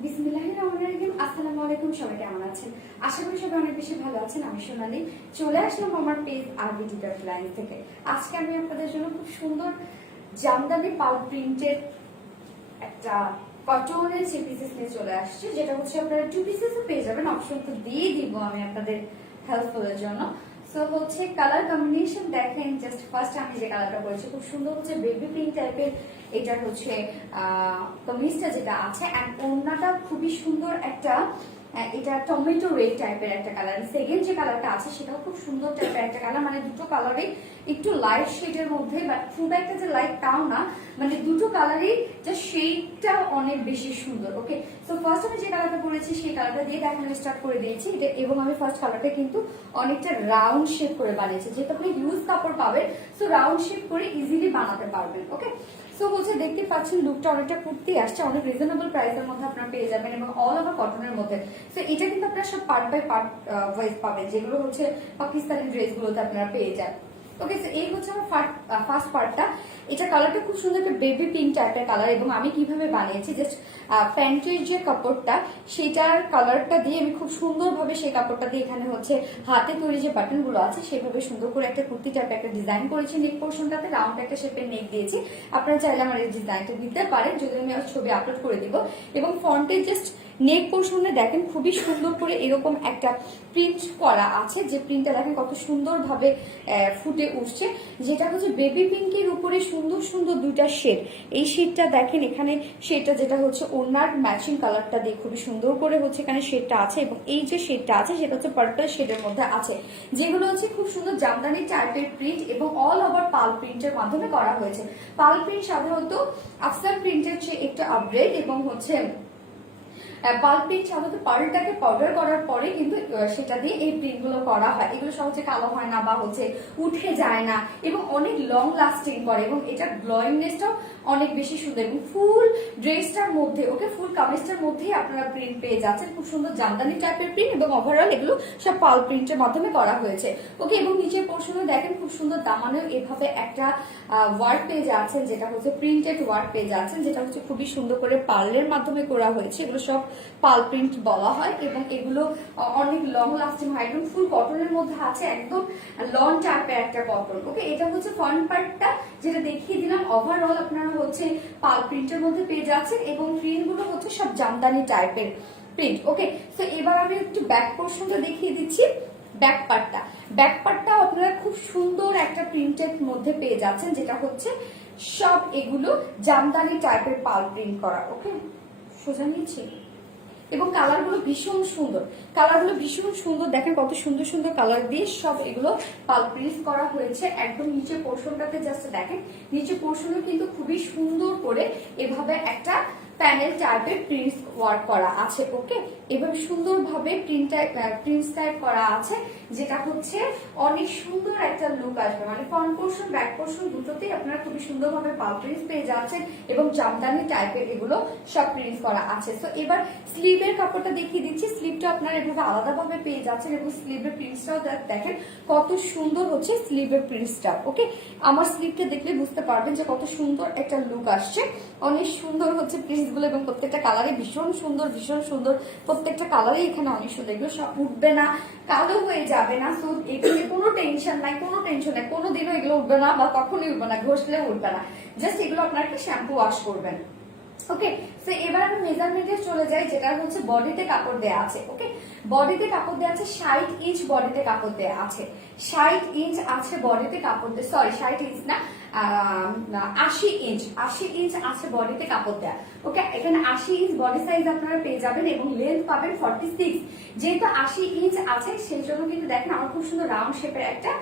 বিসমিল্লাহির রহমানির রহিম। আসসালামু আলাইকুম, সবাই কেমন আছেন? আশা করি সবাই অনেক বেশি ভালো আছেন। আমি সোনালী চলে আসলাম আমার পেজ আরবি টিউটর লাইন থেকে। আজকে আমি আপনাদের জন্য খুব সুন্দর জামদানি পাল প্রিন্টের একটা কটনের থ্রি পিসেস নিয়ে চলে আসছে, যেটা হচ্ছে আপনারা টু পিসেসও পেয়ে যাবেন। অপশন তো দিয়ে দিব আমি আপনাদের হেল্পফুলের জন্য। সো হচ্ছে কালার কম্বিনেশন দেখেন, জাস্ট ফার্স্ট আমি যে কালারটা পরেছি খুব সুন্দর হচ্ছে বেবি পিঙ্ক টাইপের। এটার হচ্ছে কমিজটা যেটা আছে অ্যান্ড ওড়নাটা খুবই সুন্দর একটা, এটা টমেটো রেড টাইপের একটা কালার। সেকেন্ড যে কালারটা আছে সেটাও খুব সুন্দর টাইপের একটা কালার, মানে দুটো কালারই একটু লাইট শেডের মধ্যে, বাট খুব একটা যে লাইট তাও না, মানে দুটো কালারই যে শেডটা অনেক বেশি সুন্দর। ওকে, সো ফার্স্ট আমি যে কালারটা পরেছি সেই কালারটা দিয়ে দেখানো স্টার্ট করে দিয়েছি এটা, এবং আমি ফার্স্ট কালারটা কিন্তু অনেকটা রাউন্ড শেপ করে বানিয়েছি, যেহেতু আপনি হিউজ কাপড় পাবেন সো রাউন্ড শেপ করে ইজিলি বানাতে পারবেন। ওকে, সো হচ্ছে দেখতে পাচ্ছেন লুকটা অনেকটা কুর্তি আসছে, অনেক রিজনেবল প্রাইসের মধ্যে আপনারা পেয়ে যাবেন এবং অল ওভার কটনের মধ্যে। সো এটা কিন্তু আপনারা সব পার্ট বাই পার্ট ওয়াইজ পাবেন, যেগুলো হচ্ছে পাকিস্তানি ড্রেসগুলোতে আপনারা পেয়ে যান। ওকে, সো এই হচ্ছে আমার ফার্স্ট পার্টটা। এটা কালারটা খুব সুন্দর একটা বেবি পিঙ্ক টাইপের কালার, এবং আমি কিভাবে বানিয়েছি জাস্ট প্যান্টের যে কাপড়টা সেটার কালারটা দিয়ে আমি খুব সুন্দরভাবে সেই কাপড়টা দিয়ে এখানে হচ্ছে হাতে তৈরি যে বাটন গুলো আছে সেভাবে সুন্দর করে একটা কুর্তি টাইপের একটা ডিজাইন করেছি। নেক পোর্শনটাতে রাউন্ড একটা শেপের নেক দিয়েছি। আপনারা চাইলে আমার এই ডিজাইনটা দিতে পারেন, যদি আমি ছবি আপলোড করে দিব। এবং ফ্রন্টে জাস্ট নেক পোর্শনে দেখেন খুবই সুন্দর করে এরকম একটা প্রিন্ট করা আছে, যে প্রিন্টটা দেখেন কত সুন্দরভাবে ফুটে উঠছে, যেটা হচ্ছে বেবি পিঙ্কের উপরে সুন্দর সুন্দর দুইটা শেড। এই শেডটা দেখেন এখানে, শেডটা যেটা হচ্ছে ওনার ম্যাচিং কালারটা দিয়ে খুবই সুন্দর করে হচ্ছে এখানে শেডটা আছে, এবং এই যে শেডটা আছে সেটা হচ্ছে পার্পল শেডের মধ্যে আছে, যেগুলো হচ্ছে খুব সুন্দর জামদানি টাইপের প্রিন্ট এবং অল ওভার পাল প্রিন্টের মাধ্যমে করা হয়েছে। পাল প্রিন্ট সাধারণত আফসার প্রিন্টের চেয়ে একটু আপগ্রেড, এবং হচ্ছে পাল প্রিন্ট সাধারণত পার্লটাকে পাউডার করার পরে কিন্তু সেটা দিয়ে এই প্রিন্ট গুলো করা হয়। এগুলো সহজে কালো হয় না বা হচ্ছে উঠে যায় না, এবং অনেক লং লাস্টিং করে, এবং এটার গ্লোয়িংনেসটাও অনেক বেশি সুন্দর। এবং ফুল ড্রেসটার মধ্যে, ওকে, ফুল কামিজটার মধ্যেই আপনারা প্রিন্ট পেয়ে যাচ্ছেন, খুব সুন্দর জামদানি টাইপের প্রিন্ট, এবং ওভারঅল এগুলো সব পাল প্রিন্টের মাধ্যমে করা হয়েছে। ওকে, এবং নিচের পোর্শনে দেখেন খুব সুন্দর দামানেও এভাবে একটা ওয়ার্ক পেয়ে যাচ্ছেন, যেটা হচ্ছে প্রিন্টেড ওয়ার্ক পেয়ে যাচ্ছেন, যেটা হচ্ছে খুবই সুন্দর করে পার্লের মাধ্যমে করা হয়েছে। এগুলো সব পাল প্রিন্ট বলা হয়, এবং এগুলো অনেক লং লাস্টিং হয়, একদম ফুল কটনের মধ্যে আছে, একদম লং টাইপের একটা কটন। ওকে, এটা হচ্ছে ফ্রন্ট পার্টটা যেটা দেখিয়ে দিলাম। ওভারঅল আপনারা হচ্ছে পাল প্রিন্টের মধ্যে পেয়ে যাচ্ছেন, এবং প্রিন্ট গুলো হচ্ছে সব জামদানি টাইপের প্রিন্ট। ওকে, তো এবার আমি একটু ব্যাক পোর্শনটা দেখিয়ে দিচ্ছি। ব্যাক পার্টটা আপনারা খুব সুন্দর একটা প্রিন্টের মধ্যে পেয়ে যাচ্ছেন, যেটা হচ্ছে সব এগুলো জামদানি টাইপের পাল প্রিন্ট করা। ওকে, সোজা নিয়েছি, এবং কালারগুলো ভীষণ সুন্দর, দেখেন কত সুন্দর সুন্দর কালার দিয়ে সব এগুলো পাল প্রিন্ট করা হয়েছে। একদম নিচে পোর্শনটাতে জাস্ট দেখেন, নিচে পোর্শনে কিন্তু খুবই সুন্দর করে এভাবে একটা প্যানেল টাইপের প্রিন্ট ওয়ার্ক করা আছে। ওকে, এবার সুন্দরভাবে প্রিন্ট টাইপ করা আছে, যেটা হচ্ছে অনেক সুন্দর একটা লুক আসবে, মানে ফ্রন্ট পোর্শন ব্যাক পোর্শন দুটোতেই আপনারা খুবই সুন্দরভাবে পাল প্রিন্ট পেয়ে যাচ্ছেন, এবং জামদানি টাইপের এগুলো সব প্রিন্ট করা আছে। তো এবার স্লিভের কাপড়টা দেখিয়ে দিচ্ছি। স্লিভটা আপনারা এভাবে আলাদাভাবে পেয়ে যাচ্ছেন, এবং স্লিভের প্রিন্টসটাও দেখেন কত সুন্দর হচ্ছে স্লিভের প্রিন্টসটা। ওকে, আমার স্লিভটা দেখলে বুঝতে পারবেন যে কত সুন্দর একটা লুক আসছে, অনেক সুন্দর হচ্ছে প্রিন্টস গুলো, এবং প্রত্যেকটা কালারে ভীষণ সুন্দর, প্রত্যেকটা কালারে এখানে অনেক সুন্দর। এগুলো সব উঠবে না, কালো হয়ে যাবে না, সো এগুলো কোনো টেনশন নাই, কোনোদিনও এগুলো উঠবে না, বা কখনোই উঠবে না, ঘষলে উঠবে না। জাস্ট এগুলো আপনারা একটা শ্যাম্পু ওয়াশ করবেন। ওকে, তো এবার আমি মেজারমেন্টে চলে যাই, যেটা হচ্ছে বডিতে কাপড় দেয়া আছে। ওকে, বডিতে কাপড় দেয়া আছে 60 ইঞ্চ, বডিতে কাপড় দেয়া আছে 60 ইঞ্চ আছে বডিতে কাপড় দেয়া, সরি 60 ইঞ্চ না, 80 ইঞ্চ আছে বডিতে কাপড় দেয়া। ওকে, এখানে 80 ইঞ্চ বডি সাইজ আপনারা পেয়ে যাবেন, এবং লেন্থ পাবেন 46। যেহেতু 80 ইঞ্চ আছে সেই জন্য কিন্তু দেখেন আমার খুব সুন্দর রাউন্ড শেপের একটা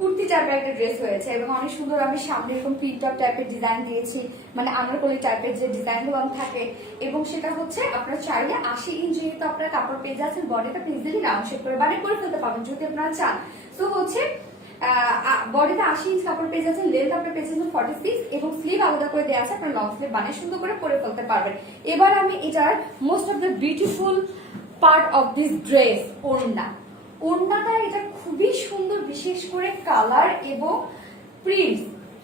কুর্তি টাইপের একটা ড্রেস হয়েছে, এবং অনেক সুন্দর আমি সামনে এরকম প্রিন্ট টাইপের ডিজাইন দিয়েছি, মানে আনারকলি টাইপের যে ডিজাইন গুলো থাকে, এবং সেটা হচ্ছে আপনারা চাইলে 80 ইঞ্চ যেহেতু আপনারা কাপড় পেয়ে যাচ্ছেন, বডিটা ইজিলি রাউন্ড শেপ করে বানিয়ে করে ফেলতে পারবেন যদি আপনারা চান। তো হচ্ছে বডিতে 80 ইঞ্চ কাপড় পেয়ে যাচ্ছেন, লেন্থ আপনার পেয়ে যাচ্ছেন 46, এবং স্লিভ আলাদা করে দেওয়া আছে, আপনার লং স্লিভ বানিয়ে সুন্দর করে পরে ফেলতে পারবেন। এবার আমি এটার most of the beautiful part of this dress, ওড়নাটা এটা খুবই সুন্দর, বিশেষ করে কালার এবং প্রিন্ট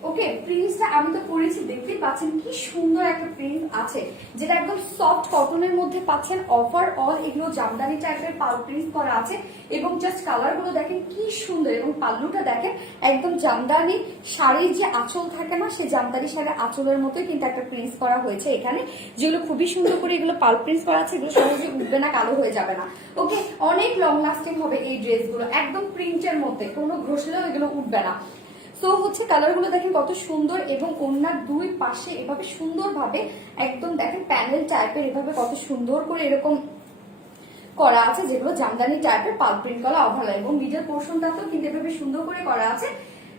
ওকে, প্রিন্টসটা আমি তো পরেছি, দেখতেই পাচ্ছেন কি সুন্দর একটা প্রিন্ট আছে, যেটা একদম সফট কটনের মধ্যে পাচ্ছেন। ওভারঅল এগুলো জামদানি টাইপের পাল প্রিন্ট করা আছে এবং জাস্ট কালার গুলো দেখেন কি সুন্দর, এবং পাল্লুটা দেখেন একদম জামদানি শাড়ির যে আঁচল থাকে না, সেই জামদানি শাড়ির আঁচলের মতোই কিন্তু একটা প্রিন্ট করা হয়েছে এখানে, যেগুলো খুবই সুন্দর করে এগুলো পাল প্রিন্ট করা আছে। এগুলো সহজে উঠবে না, কালো হয়ে যাবে না। ওকে, অনেক লং লাস্টিং হবে এই ড্রেসগুলো, একদম প্রিন্টের মধ্যে, কোনো ঘষলেও এগুলো উঠবে না। তো হচ্ছে কালার গুলো দেখেন কত সুন্দর, এবং ওনার দুই পাশে এভাবে সুন্দরভাবে একদম দেখেন প্যানেল টাইপের এভাবে কত সুন্দর করে এরকম করা আছে, যেগুলো জামদানি টাইপের পাল প্রিন্ট করা ওভারঅল, এবং মিডল পোর্শনটাতেও কিন্তু এভাবে সুন্দর করে করা আছে,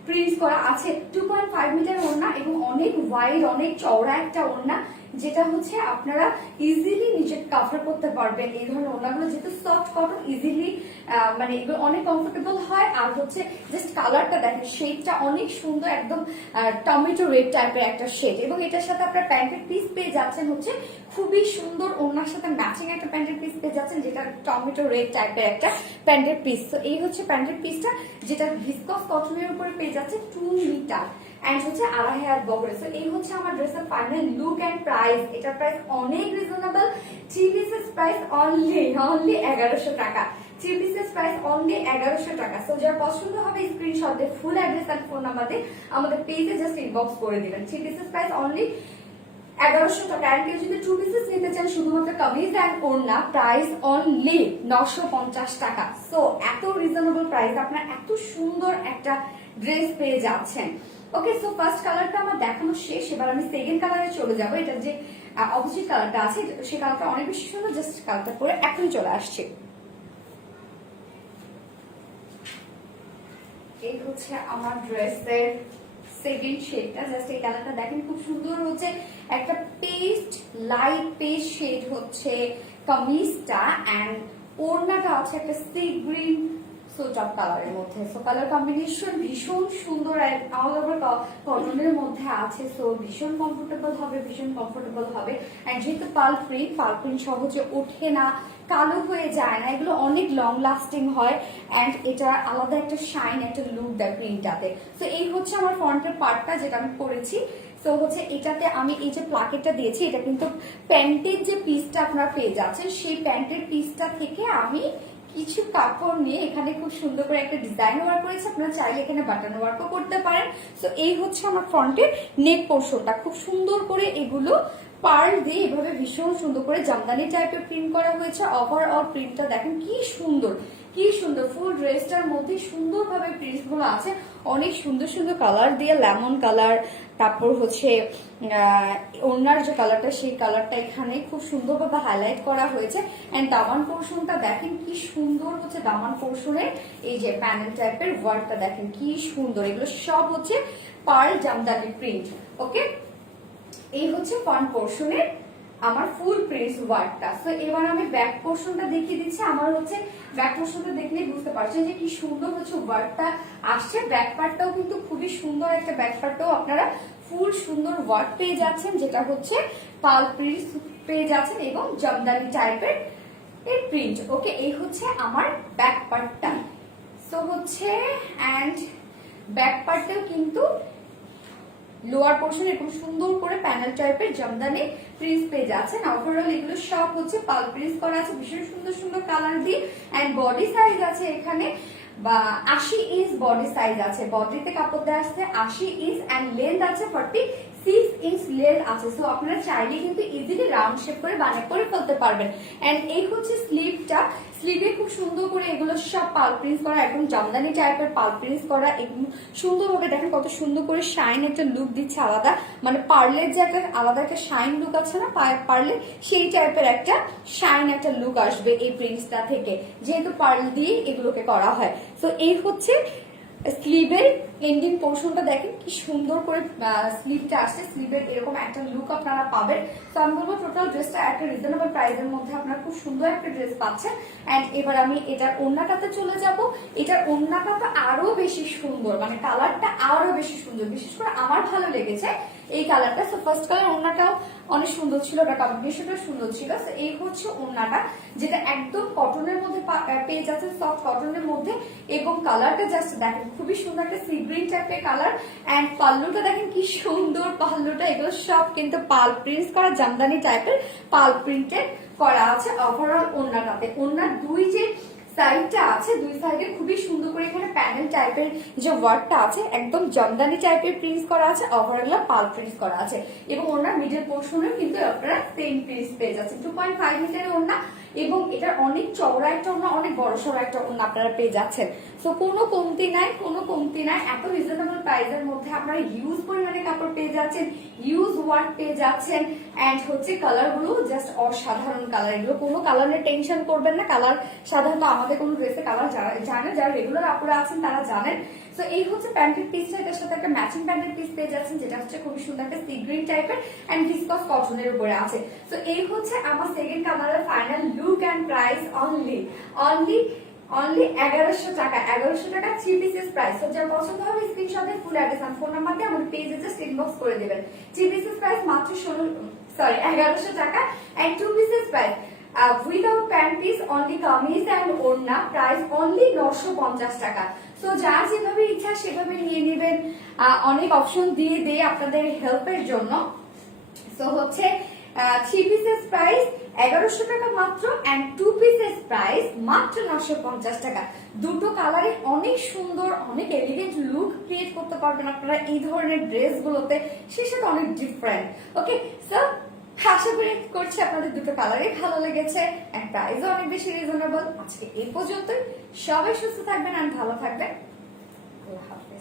প্রিন্ট করা আছে। 2.5 মিটার ওড়না এবং অনেক ওয়াইড, অনেক চওড়া একটা ওড়না, যেটা হচ্ছে আপনারা ইজিলি নিচে কাভার করতে পারবেন। এই ধরনের ওড়নাগুলো যেহেতু সফট কটন, ইজিলি মানে এগুলো অনেক কমফোর্টেবল হয়। আর হচ্ছে জাস্ট কালারটা দেখেন, শেডটা অনেক সুন্দর, একদম টমেটো রেড টাইপের একটা শেড, এবং এটার সাথে আপনার প্যান্টের পিস পেয়ে যাচ্ছেন হচ্ছে খুবই সুন্দর, ওড়নার সাথে ম্যাচিং একটা প্যান্টের পিস পেয়ে যাচ্ছেন, যেটা টমেটো রেড টাইপের একটা প্যান্টের পিস। তো এই হচ্ছে প্যান্টের পিসটা, যেটা ভিসকস কটনের উপরে পেয়ে যাচ্ছে 2 মিটার এন্ড হচ্ছে 2.5 হাত বহরে। সো এই হচ্ছে আমার ড্রেসের ফাইনাল লুক এন্ড প্রাইস। এটার প্রাইস অনেক রিজনেবল, 3 পিসেস প্রাইস অনলি 1100 টাকা। 3 পিসেস প্রাইস অনলি 1100 টাকা। সো যার পছন্দ হবে স্ক্রিনশট দিয়ে full address and phone number দিয়ে আমাদের পেজে জাস্ট ইনবক্স করে দিবেন। 3 পিসেস প্রাইস অনলি 1100 টাকা। আর কেউ যদি 2 পিসেস নিতে চান শুধুমাত্র কামিজ এন্ড ওড়না, প্রাইস অনলি 950 টাকা। সো এত রিজনেবল প্রাইস আপনার এত সুন্দর একটা ড্রেস পেয়ে যাচ্ছেন। ওকে, সো ফার্স্ট কালারটা আমার দেখানো শেষ, এবার আমি সেকেন্ড কালারে চলে যাবো। এটা যে অপোজিট কালারটা আছে, সেই কালারটা অনেক বেশি সুন্দর, জাস্ট কালারটা পরে এখন চলে আসছে। এই হচ্ছে আমার ড্রেসের সেকেন্ড শেডটা, জাস্ট এই কালারটা দেখেন খুব সুন্দর হচ্ছে, একটা পেস্ট লাইট পেস্ট শেড হচ্ছে কামিজটা, এন্ড ওড়নাটা আছে একটা সি গ্রিন সোটাপ কালারের মধ্যে। সো কালার কম্বিনেশন ভীষণ সুন্দর, অল ওভার কটনের মধ্যে আছে। সো ভীষণ কমফোর্টেবল হবে, ভীষণ কমফোর্টেবল হবে। এন্ড যেহেতু পাল প্রিন্ট সহজে ওঠে না, কালো হয়ে যায় না, এগুলো অনেক লং লাস্টিং হয়, এন্ড এটা আলাদা একটা শাইন, একটা লুক দেয় প্রিন্টটাতে। তো এই হচ্ছে আমার ফ্রন্টের পার্টটা, যেটা আমি পরেছি। তো হচ্ছে এটাতে আমি এই যে প্লাকেটটা দিয়েছি, এটা কিন্তু প্যান্টের যে পিসটা আপনারা পেয়ে যাচ্ছেন, সেই প্যান্টের পিসটা থেকে আমি কিছু কাপড় নিয়ে এখানে খুব সুন্দর করে একটা ডিজাইন ওয়ার্ক করেছি। আপনারা চাইলে এখানে বাটন ওয়ার্কও করতে পারেন। তো এই হচ্ছে আমার ফ্রন্টের নেক পোর্শনটা, খুব সুন্দর করে এগুলো পার্ল দিয়ে এভাবে ভীষণ সুন্দর করে জামদানি টাইপের প্রিন্ট করা হয়েছে। ওভারঅল প্রিন্টটা দেখেন কি সুন্দর, কি সুন্দর, ফুল ড্রেসটার মধ্যে সুন্দরভাবে প্রিন্টস গুলো আছে, অনেক সুন্দর সুন্দর কালার দিয়ে, লেমন কালার, তারপর হচ্ছে ওনার যে কালারটা, সেই কালারটা এখানে খুব সুন্দরভাবে হাইলাইট করা হয়েছে। এন্ড দামান পোর্শনটা দেখেন কি সুন্দর হচ্ছে, দামান পোর্শনের এই যে প্যানেল টাইপের ওয়ার্কটা দেখেন কি সুন্দর, এগুলো সব হচ্ছে পার্ল জামদানি প্রিন্ট। ওকে, এই হচ্ছে ফ্রন্ট পোর্শনের আমার ফুল প্রিন্টস ওয়ার্কটা। তো এবার আমি ব্যাক পোর্শনটা দেখিয়ে দিচ্ছি। আমার হচ্ছে ব্যাক পোর্শনটা দেখলেই বুঝতে পারছেন যে কি সুন্দর হচ্ছে ওয়ার্কটা আসছে। ব্যাক পার্টটাও কিন্তু খুবই সুন্দর একটা ব্যাক পার্টটাও আপনারা ফুল সুন্দর ওয়ার্ক পেয়ে যাচ্ছেন, যেটা হচ্ছে পাল প্রিন্টস পেয়ে যাচ্ছেন এবং জামদানি টাইপের এই প্রিন্ট। ওকে, এই হচ্ছে আমার ব্যাক পার্টটা। তো হচ্ছে এন্ড ব্যাক পার্টেও কিন্তু লোয়ার পোর্শন এরকম সুন্দর করে প্যানেল টাইপের জামদানি প্রিন্টস পেয়ে যাচ্ছেন। ওভারঅল এগুলো সব হচ্ছে পাল প্রিন্টস করা আছে ভীষণ সুন্দর সুন্দর কালার দিয়ে। এন্ড বডি সাইজ আছে এখানে 80 ইঞ্চ বডি সাইজ আছে, বডিতে কাপড় দেওয়া আছে 80 ইঞ্চ, এন্ড লেন্থ আছে 46 ইঞ্চ লেন্থ আছে। সো আপনারা চাইলে কিন্তু ইজিলি রাউন্ড শেপ করে বানিয়ে করে ফেলতে পারবেন। এন্ড এই হচ্ছে স্লিভটা, স্লিভে খুব সুন্দর করে এগুলো সব পাল প্রিন্টস করা, একদম জামদানি টাইপের পাল প্রিন্টস করা, একদম সুন্দরভাবে দেখেন কত সুন্দর করে শাইন একটা লুক দিচ্ছে আলাদা, মানে পার্লের যে একটা আলাদা একটা শাইন লুক আছে না পার্লে, সেই টাইপের একটা শাইন একটা লুক আসবে এই প্রিন্টসটা থেকে, যেহেতু পার্ল দিয়ে এগুলোকে করা হয়। তো এই হচ্ছে স্লিভের এন্ডিং পোর্শনটা দেখেন কি সুন্দর করে স্লিভটা আসছে, স্লিভের এরকম একটা লুক আপনারা পাবেন। তো আমি বলবো টোটাল ড্রেসটা একটা রিজনেবল প্রাইসের মধ্যে আপনারা খুব সুন্দর একটা ড্রেস পাচ্ছেন। এন্ড এবার আমি এটার ওড়নাটাতে চলে যাব। এটার ওড়নাটা তো আরো বেশি সুন্দর, মানে কালারটা আরো বেশি সুন্দর, বিশেষ করে আমার ভালো লেগেছে এই কালারটা। সো ফার্স্ট কালার ওড়নাটাও অনেক সুন্দর ছিল, ওটা কম্বিনেশনটা সুন্দর ছিল। তো এই হচ্ছে ওড়নাটা, যেটা একদম কটনের মধ্যে পেয়ে যাচ্ছে, সফট কটনের মধ্যে, এবং কালারটা জাস্ট দেখেন খুবই সুন্দর একটা সি গ্রিন টাইপের কালার। এন্ড পাল্লুটা দেখেন কি সুন্দর পাল্লুটা, এগুলো সব কিন্তু পাল প্রিন্টস করা, জামদানি টাইপের পাল প্রিন্টেড করা আছে। ওভারঅল ওড়নাটাতে, ওড়নার দুই যে সাইডটা আছে, দুই সাইডে খুবই সুন্দর করে এখানে প্যানেল টাইপের যে ওয়ার্কটা আছে একদম জামদানি টাইপের প্রিন্টস করা আছে, ওভারঅল পাল প্রিন্টস করা আছে। এবং ওনার মিডল পোর্শনে কিন্তু আপনারা সেম প্রিন্টস পেয়ে যাচ্ছেন। 2.5 মিটারের ওড়না এবং এটা অনেক চওড়া একটা ওড়না, অনেক বড় সড়ো একটা ওড়না আপনারা পেয়ে যাচ্ছেন। সো কোনো কমতি নাই, কোনো কমতি নাই, এত রিজনেবল প্রাইসের মধ্যে আপনারা ইউজ পরিমাণে কাপড় পেয়ে যাচ্ছেন, ইউজ ওয়ার্ক পেয়ে যাচ্ছেন। এন্ড হচ্ছে কালার গুলো জাস্ট অসাধারণ কালার, এগুলো কোনো কালারের টেনশন করবেন না। কালার সাধারণত আমাদের কোনো ড্রেসে কালার জানে, যারা রেগুলার আপুরা আছেন তারা জানেন। তো এই হচ্ছে প্যান্টের পিসটা, এটার সাথে একটা ম্যাচিং প্যান্টের পিস পেয়ে যাচ্ছেন যেটা হচ্ছে খুবই সুন্দর একটা সি গ্রিন টাইপের এন্ড ভিসকস কটনের উপরে আছে। তো এই হচ্ছে আমার সেকেন্ড কালারের final look and price only 1100 টাকা। 1100 টাকা 3 পিসেস প্রাইস। তো যার পছন্দ হবে স্ক্রিনশটে ফুল অ্যাড্রেস আর ফোন নাম্বার দিয়ে আমাদের পেজে জাস্ট ইনবক্স করে দিবেন। 3 পিসেস প্রাইস মাত্র 1100 টাকা and 2 pieces price without pant piece only kameez and ওড়না প্রাইস অনলি 950 টাকা। তো যার যেভাবে ইচ্ছা সেভাবে নিয়ে নেবেন, অনেক অপশন দিয়ে দেই আপনাদের হেল্পের জন্য। তো হচ্ছে 3 পিসেস প্রাইস 1100 টাকা মাত্র এন্ড 2 পিসেস প্রাইস মাত্র 950 টাকা। দুটো কালারে অনেক সুন্দর, অনেক এলিগেন্ট লুক ক্রিয়েট করতে পারবেন আপনারা এই ধরনের ড্রেস গুলোতে, সেই সাথে অনেক ডিফারেন্ট। ওকে, সো আশা করছি আপনাদের দুটো কালারই ভালো লেগেছে এন্ড প্রাইসও অনেক বেশি রিজনেবল। আজকে এই পর্যন্তই, সবাই সুস্থ থাকবেন আর ভালো থাকবেন। আল্লাহ হাফেজ।